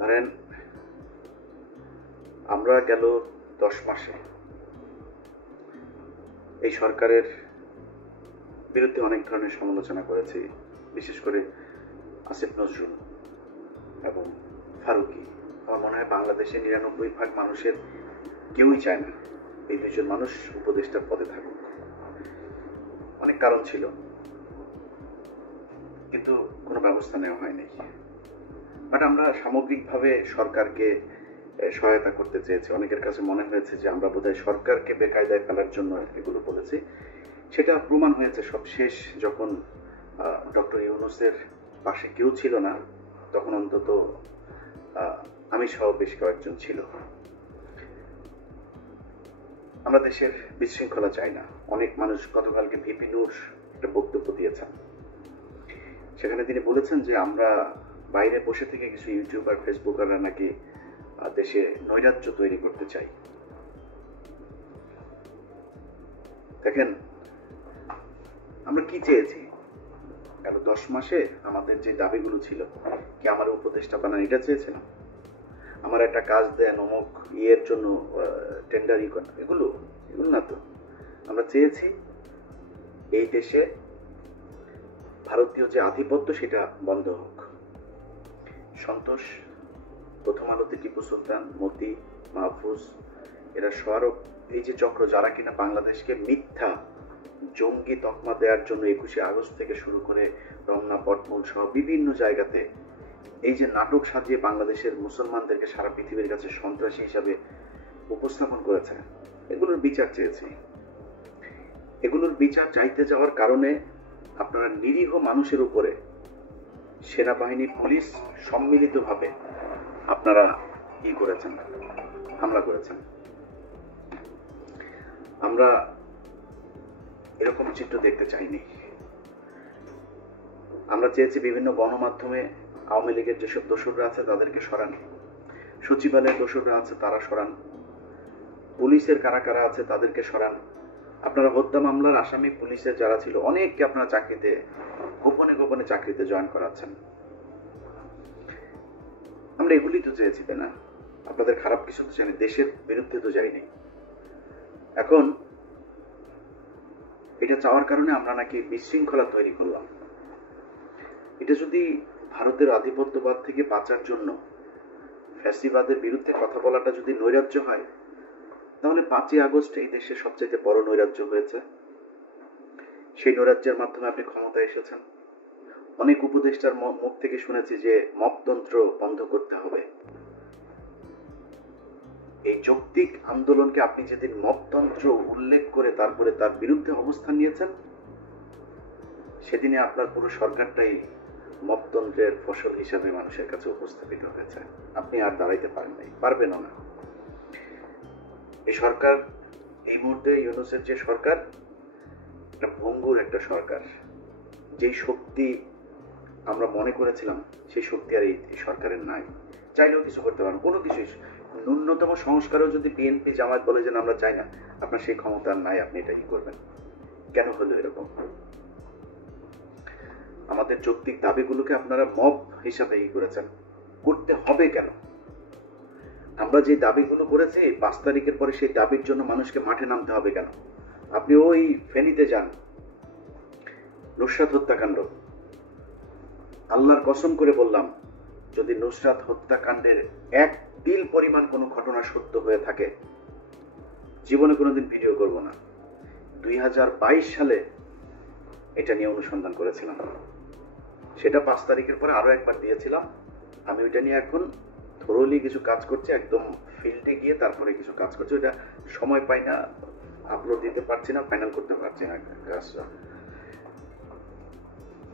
ধরেন আমরা গেল 10 মাসে এই সরকারের বিরুদ্ধে অনেক ধরনের সমালোচনা করেছি, বিশেষ করে আসিফ নজরুল এবং ফারুকী। আমার মনে হয় বাংলাদেশের 99% মানুষের কেউই চায় না এই দুজন মানুষ উপদেষ্টার পদে থাকুক। অনেক কারণ ছিল, কিন্তু কোনো ব্যবস্থা নেওয়া হয়নি। বাট আমরা সামগ্রিকভাবে সরকারকে সহায়তা করতে চেয়েছি। অনেকের কাছে মনে হয়েছে যে আমরা বোধহয় সরকারকে বেকায়দায় ফেলার জন্য এগুলো বলেছি। সেটা প্রমাণ হয়েছে সব শেষ যখন ডক্টর ইউনূসের পাশে কেউ ছিল না, তখন অন্তত আমি সহ বেশ কয়েকজন ছিল। আমরা দেশের বিশৃঙ্খলা চাই না। অনেক মানুষ, গতকালকে ভিপি নূর একটা বক্তব্য দিয়েছেন, সেখানে তিনি বলেছেন যে আমরা বাইরে বসে থেকে কিছু ইউটিউবার ফেসবুকাররা নাকি দেশে নৈরাজ্য তৈরি করতে চাই। দেখেন আমরা কি চেয়েছি গেল 10 মাসে? আমাদের যে দাবিগুলো ছিল, কি আমার উপদেষ্টা বানান এটা চেয়েছিলাম? আমার একটা কাজ দেন, অমুক ইয়ের জন্য টেন্ডার করেন, এগুলো না তো। আমরা চেয়েছি এই দেশে ভারতীয় যে আধিপত্য সেটা বন্ধ হোক। সন্তোষ, প্রথম আলোতে টিপু সুলতান, মতি, মাহফুজ, এরা স্বরূপ, এই যে চক্র যারা কিনা বাংলাদেশকে মিথ্যা জঙ্গি তকমা দেওয়ার জন্য 21শে আগস্ট থেকে শুরু করে রমনা, পটমূল সহ বিভিন্ন জায়গাতে এই যে নাটক সাজিয়ে বাংলাদেশের মুসলমানদেরকে সারা পৃথিবীর কাছে সন্ত্রাসী হিসাবে উপস্থাপন করেছে, এগুলোর বিচার চেয়েছি। এগুলোর বিচার চাইতে যাওয়ার কারণে আপনারা নিরীহ মানুষের উপরে সেনাবাহিনী, পুলিশ সম্মিলিতভাবে আপনারা কি করেছেন, হামলা করেছেন। আমরা এরকম চিত্র দেখতে চাইনি। আমরা চেয়েছি বিভিন্ন গণমাধ্যমে আওয়ামী লীগের যেসব দোসররা আছে তাদেরকে সরান, সচিবালয়ের দোসররা আছে তারা সরান, পুলিশের কারা কারা আছে তাদেরকে সরান। আপনারা হত্যা মামলার আসামি পুলিশের যারা ছিল অনেককে আপনারা চাকরিতে গোপনে গোপনে চাকরিতে জয়েন করাচ্ছেন। আমরা এগুলি তো চেয়েছি, তাই না? আপনাদের খারাপ কিছু তো জানি, দেশের বিরুদ্ধে তো যাইনি। এখন এটা চাওয়ার কারণে আমরা নাকি বিশৃঙ্খলা তৈরি করলাম। এটা যদি ভারতের আধিপত্যবাদ থেকে বাঁচার জন্য ফ্যাসিবাদের বিরুদ্ধে কথা বলাটা যদি নৈরাজ্য হয়, তাহলে 5ই আগস্ট এই দেশে সবচেয়ে বড় নৈরাজ্য হয়েছে। সেই নৈরাজ্যের মাধ্যমে আপনি ক্ষমতায় এসেছেন। অনেক উপদেষ্টার মুখ থেকে শুনেছি যে মপতন্ত্র বন্ধ করতে হবে। এই যৌক্তিক আন্দোলনকে আপনি যেদিন মপতন্ত্র উল্লেখ করে তারপরে তার বিরুদ্ধে অবস্থান নিয়েছেন, সেদিনে আপনার পুরো সরকারটাই মপতন্ত্রের ফসল হিসাবে মানুষের কাছে উপস্থাপিত হয়েছে। আপনি আর দাঁড়াইতে পারেন নাই, পারবেনও না। এই সরকার এই মুহূর্তে ইউনূসের যে সরকার, একটা ভঙ্গুর একটা সরকার। যেই শক্তি আমরা মনে করেছিলাম সেই শক্তি আর এই সরকারের নাই। চাইলেও কিছু করতে পারেন, কোনো কিছু ন্যূনতম সংস্কারও যদি বিএনপি জামায়াত বলে যে আমরা চাই না, আপনার সেই ক্ষমতা আর নাই, আপনি এটা কি করবেন? কেন হলো এরকম? আমাদের যৌক্তিক দাবিগুলোকে আপনারা মব হিসাবে করেছেন, করতে হবে কেন? আমরা যে দাবিগুলো করেছি 5 তারিখের পরে সেই দাবির জন্য মানুষকে মাঠে নামতে হবে কেন? আপনি ওই ফেনীতে যান, নুসরাত হত্যাকাণ্ড, আল্লাহর কসম করে বললাম, যদি নুসরাত হত্যাকাণ্ডের 1 তিল পরিমাণ কোনো ঘটনা সত্য হয়ে থাকে, জীবনে কোনোদিন ভিডিও করব না। 2022 সালে এটা নিয়ে অনুসন্ধান করেছিলাম, সেটা 5 তারিখের পরে আরো একবার দিয়েছিলাম। আমি ওইটা নিয়ে এখন থরোলি কিছু কাজ করছি, একদম ফিল্ডে গিয়ে তারপরে কিছু কাজ করছি। ওইটা সময় পাই না, আপলোড দিতে পারছি না, ফাইনাল করতে পারছি না কাজটা।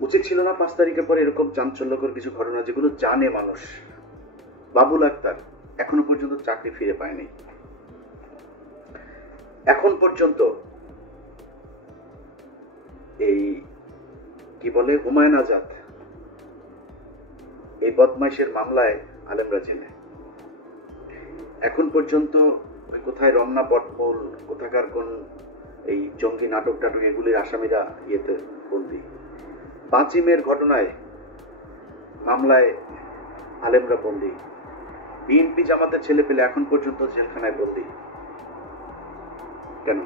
উচিত ছিল না 5 তারিখের পরে এরকম চাঞ্চল্যকর কিছু ঘটনা যেগুলো জানে মানুষ। বাবুল আক্তার এখনো পর্যন্ত চাকরি ফিরে পায়নি। এখন পর্যন্ত এই কি বলে হুমায়ুন আজাদ, এই বদমাইশের মামলায় আলেমরা জেলে। এখন পর্যন্ত কোথায় রমনা, পটমূল, কোথাকার কোন এই জঙ্গি নাটক টাটক এগুলির আসামিরা ইয়েতে বন্দী। 5ই মের ঘটনায় মামলায় আলেমরা বন্দী। বিএনপি জামাতের ছেলে পেলে এখন পর্যন্ত জেলখানায় বন্দী। কেন?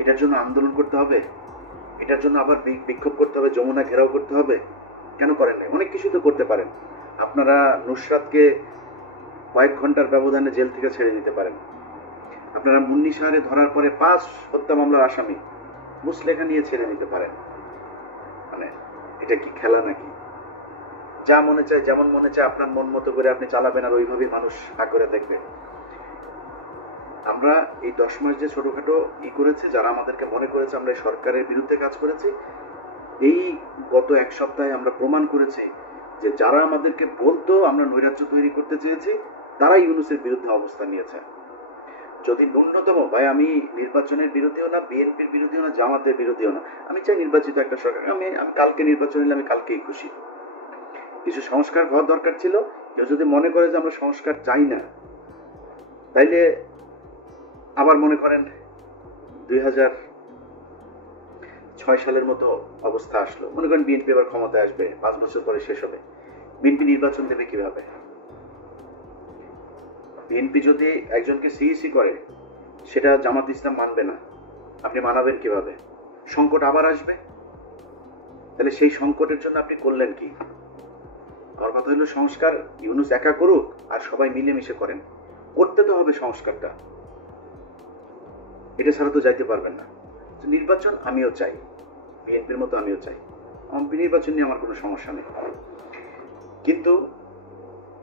এটার জন্য আন্দোলন করতে হবে? এটার জন্য আবার বিক্ষোভ করতে হবে, যমুনা ঘেরাও করতে হবে? কেন করেন নাই? অনেক কিছু তো করতে পারেন। আপনারা নুসরাতকে কয়েক ঘন্টার ব্যবধানে জেল থেকে ছেড়ে দিতে পারেন। আপনারা মুন্নি সাহারে ধরার পরে 5 হত্যা মামলার আসামি মুসলেখা নিয়ে ছেড়ে দিতে পারেন। মানে এটা কি খেলা নাকি? যা মনে চায়, যেমন মনে চায় আপনার মন মতো করে আপনি চালাবেন, আর ওইভাবেই মানুষ হা করে দেখবে। আমরা এই 10 মাস যে ছোটখাটো করেছে, যারা আমাদেরকে মনে করেছে আমরা সরকারের বিরুদ্ধে কাজ করেছি, এই গত 1 সপ্তাহে আমরা প্রমাণ করেছি যে যারা আমাদেরকে বলতো আমরা নৈরাজ্য তৈরি করতে চেয়েছি, তারাই ইউনূসের বিরুদ্ধে অবস্থান নিয়েছে। যদি ন্যূনতম, ভাই আমি নির্বাচনের বিরোধীও না, বিএনপির বিরোধীও না, জামাতের বিরোধীও না, আমি চাই নির্বাচিত একটা সরকার। আমি কালকে নির্বাচন হলে আমি কালকেই খুশি। কিছু সংস্কার হওয়ার দরকার ছিল। কেউ যদি মনে করে যে আমরা সংস্কার চাই না, তাইলে আবার মনে করেন 2006 সালের মতো অবস্থা আসলো, মনে করেন বিএনপি আবার ক্ষমতায় আসবে, 5 বছর পরে শেষ হবে, বিএনপি নির্বাচন দেবে কিভাবে? বিএনপি যদি একজনকে সিইসি করে, সেটা জামাত ইসলাম মানবে না, আপনি মানাবেন কিভাবে? সংকট আবার আসবে। তাহলে সেই সংকটের জন্য আপনি করলেন কি? আমার কথা হলো সংস্কার ইউনূস একা করুক আর সবাই মিলেমিশে করেন। করতে তো হবে সংস্কারটা, এটা ছাড়া তো যাইতে পারবেন না। নির্বাচন আমিও চাই, বিএনপির মতো আমিও চাই, নির্বাচন নিয়ে আমার কোনো সমস্যা নেই। কিন্তু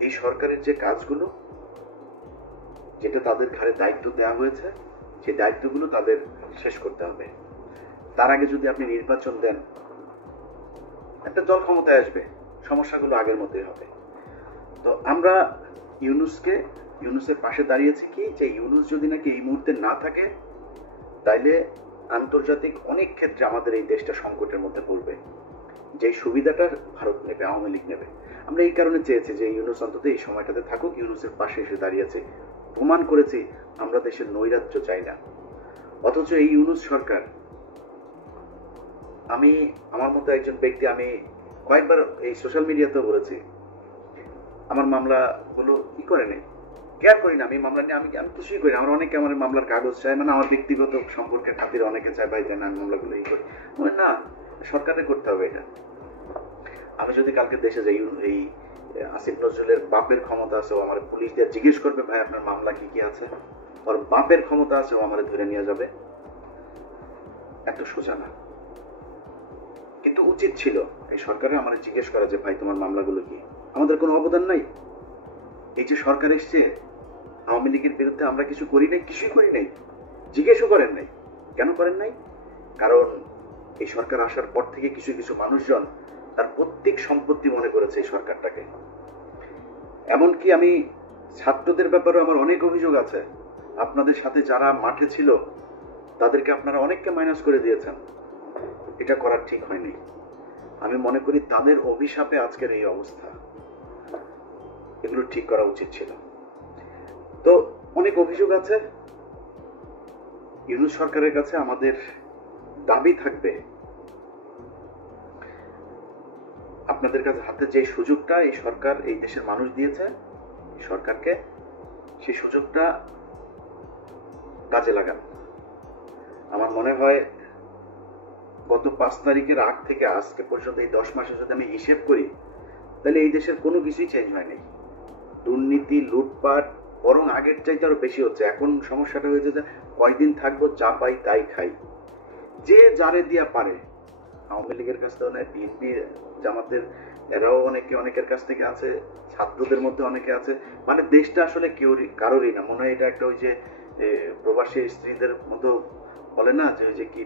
এই সরকারের যে কাজগুলো, যেটা তাদের ঘাড়ে দায়িত্ব দেওয়া হয়েছে, সেই দায়িত্বগুলো তাদের শেষ করতে হবে। তার আগে যদি আপনি নির্বাচন দেন, একটা দল ক্ষমতায় আসবে, সমস্যাগুলো আগের মতোই হবে। তো আমরা ইউনূসের পাশে দাঁড়িয়েছি কি, যে ইউনূস যদি নাকি এই মুহূর্তে না থাকে, তাইলে আন্তর্জাতিক অনেক ক্ষেত্রে আমাদের এই দেশটা সংকটের মধ্যে পড়বে। যে সুবিধাটা ভারত নেবে, আওয়ামী লীগ নেবে। আমরা এই কারণে চেয়েছি যে ইউনূস অন্তত এই সময়টাতে থাকুক, ইউনূসের পাশে এসে দাঁড়িয়েছে, প্রমাণ করেছি আমরা দেশের নৈরাজ্য চাই না। অথচ এই ইউনূস সরকার, আমার মতো একজন ব্যক্তি, আমি কয়েকবার এই সোশ্যাল মিডিয়াতেও বলেছি, আমার মামলাগুলো করে নেই, কেয়ার করি না। আমি মামলা নিয়ে আমি কিছুই করি না। আমার অনেকে আমার মামলার কাগজ চায়, মানে আমার ব্যক্তিগত সম্পর্কের খাতিরে অনেকে চায়, ভাই দেন আমি মামলাগুলো করি। না, সরকারের করতে হবে এটা। আমি যদি কালকে দেশে যাই, এই আসিফ নজরুলের বাপের ক্ষমতা আছে, ও আমার পুলিশ দিয়ে জিজ্ঞেস করবে ভাই আপনার মামলা কি কি আছে, ওর বাপের ক্ষমতা আছে, ও আমার ধরে নিয়ে যাবে। এত সোজা না। কিন্তু উচিত ছিল এই সরকারের আমার জিজ্ঞেস করা যে ভাই তোমার মামলাগুলো কি। আমাদের কোনো অবদান নাই। এই যে সরকার এসছে, আওয়ামী লীগের বিরুদ্ধে আমরা কিছু করি নাই, কিছুই করি নাই, জিজ্ঞেসও করেন নাই। কেন করেন নাই? কারণ এই সরকার আসার পর থেকে কিছু কিছু মানুষজন তার প্রত্যেক সম্পত্তি মনে করেছে এই সরকারটাকে। এমনকি আমি ছাত্রদের ব্যাপারে আমার অনেক অভিযোগ আছে। আপনাদের সাথে যারা মাঠে ছিল, তাদেরকে আপনারা অনেককে মাইনাস করে দিয়েছেন। এটা করার ঠিক হয়নি। আমি মনে করি তাদের অভিশাপে আজকের এই অবস্থা। এগুলো ঠিক করা উচিত ছিল। তো অনেক অভিযোগ আছে। ইউনূস সরকারের কাছে আমাদের দাবি থাকবে, আপনাদের কাছে হাতে যে সুযোগটা এই সরকার, এই দেশের মানুষ দিয়েছে সরকারকে, সেই সুযোগটা কাজে লাগান। আমার মনে হয় গত 5 তারিখের আগ থেকে আজকে পর্যন্ত এই 10 মাসে যদি আমি হিসেব করি, তাহলে এই দেশের কোনো কিছুই চেঞ্জ হয়নি। দুর্নীতি, লুটপাট বরং আগের চাইতে আরো বেশি হচ্ছে। এখন সমস্যাটা হয়েছে যে কয়দিন থাকবো, যা পাই তাই খাই, যে যারে দিয়া পারে। আওয়ামী লীগের কাছ থেকে নয়, বিএনপি জামাতের এরাও অনেকের কাছ থেকে আছে, ছাত্রদের মধ্যে অনেকে আছে। মানে দেশটা আসলে কারোরই না। মনে হয় এটা একটা ওই যে প্রবাসী স্ত্রীদের মতো বলে না, যে ওই যে কি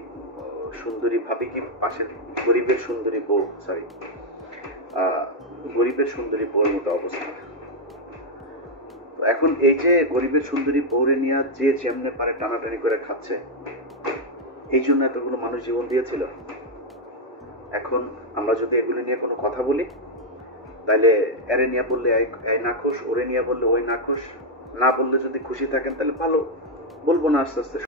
সুন্দরী ভাবি কি পাশের গরিবের সুন্দরী বউ, গরিবের সুন্দরী বউর মতো অবস্থা। এখন এই যে গরিবের সুন্দরী বউরে নিয়ে যে যেমনে পারে টানাটানি করে খাচ্ছে, এই জন্য এতগুলো মানুষ জীবন দিয়েছিল। এখন আমরা যদি এগুলো নিয়ে কোনো কথা বলি, তাহলে এরে নিয়ে বললে এই নাখোশ, ওরে নিয়ে বললে ওই নাখোশ, না বললে যদি খুশি থাকেন তাহলে ভালো, বলবো না আস্তে আস্তে।